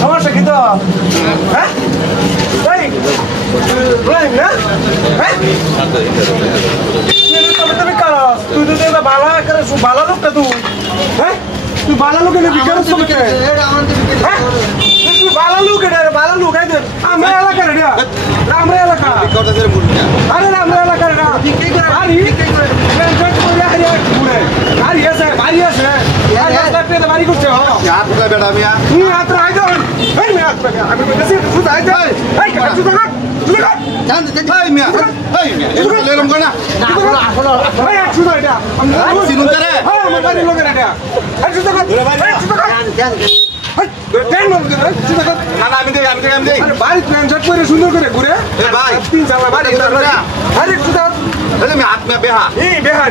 সমস্যা কি তো হ্যাঁ তুমি কারো তুই তো ভালো ভালো লোকটা তুই হ্যাঁ তুই ভালো লোক বিকাশ তুই ভালো লোক ভালো লোক আমরা এলাকা রে আমরা এলাকা আরে আমরা এলাকা রে বাড়ি আছে বাড়ি আছে বাড়ি করছে বেটা মিয়া হাত রাখ আমি বলছি শুধু আই যাই এই কাজ শুধু না শুধু না জান এই মিয়া এরকম লেরম কর না আসলে এই শুধু এটা আমি চিনুন রে হ্যাঁ আমার বাড়ির লোকের এটা এই শুধু কর এই শুধু কর জান দেন মনে করে শুধু কর না না আমি দেই আরে বাড়ি প্ল্যান সেট করে সুন্দর করে ঘুরে এ ভাই তিন চালা বাড়ি আরে শুধু আরে আমি হাত মে বেহা এই বেহা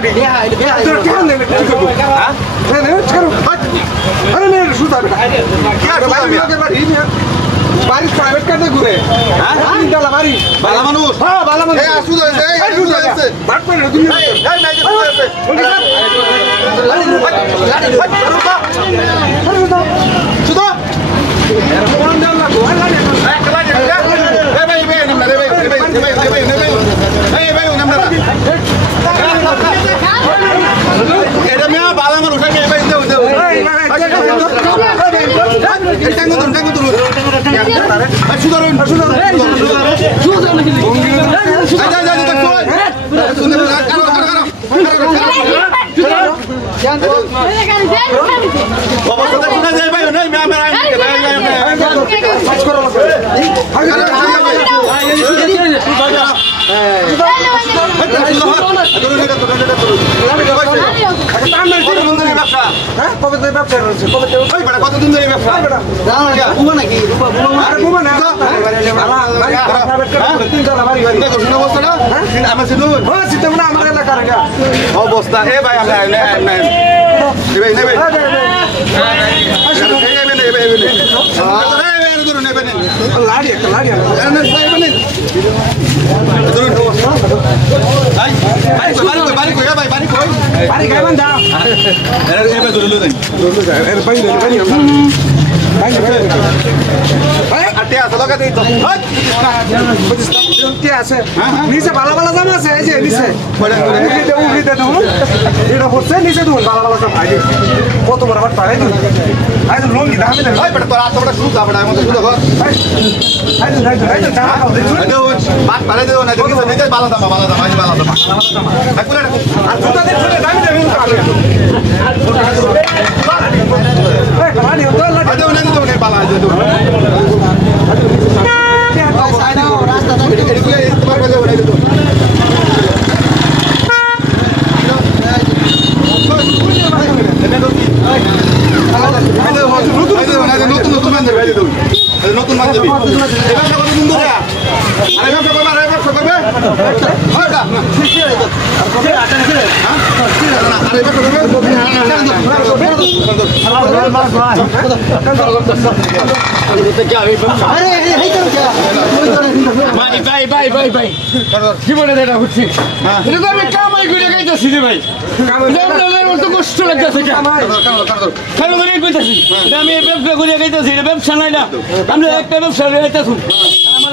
তোর কেন নেবে হ্যাঁ নে ছাড়ো আরে নে শুধু কি আর বাড়ি লোকের বাড়ি বাড়ি প্রাইভেট কারে ঘুরে হ্যাঁ তিন চালা বাড়ি ভালো মানুষ হ্যাঁ ভালো মানুষ এই আসুদ আছে এই আসুদ আছে বাট করে তুমি এই নাই আছে শুধু কোন দাম লাগো লাড়ি এই ভাই নাম রে ভাই নাম রে এটা মিয়া ভালো মানুষ এই ভাই দেও কতদিন ধরে ব্যবসা অবস্থা এ ভাই নিচে ভালো ভালো জামা আছে এই যে নিচে এটা হচ্ছে নিচে দেবো ভালো ভালো জামা কত বড় বাট পাই লঙ্গি দামি তোর এত বড় শুজ আবার আমাদের শুধু ঘর ভালো জামা নতুন বান্ধবী জীবনে এটা হচ্ছে আমি কামাই করে গাইতেছি রে ভাই কষ্ট লাগতেছে আমি ব্যবসা করে গাইতেছি এটা ব্যবসা নাই না আমরা একটা ব্যবসা গাইতেছি আমার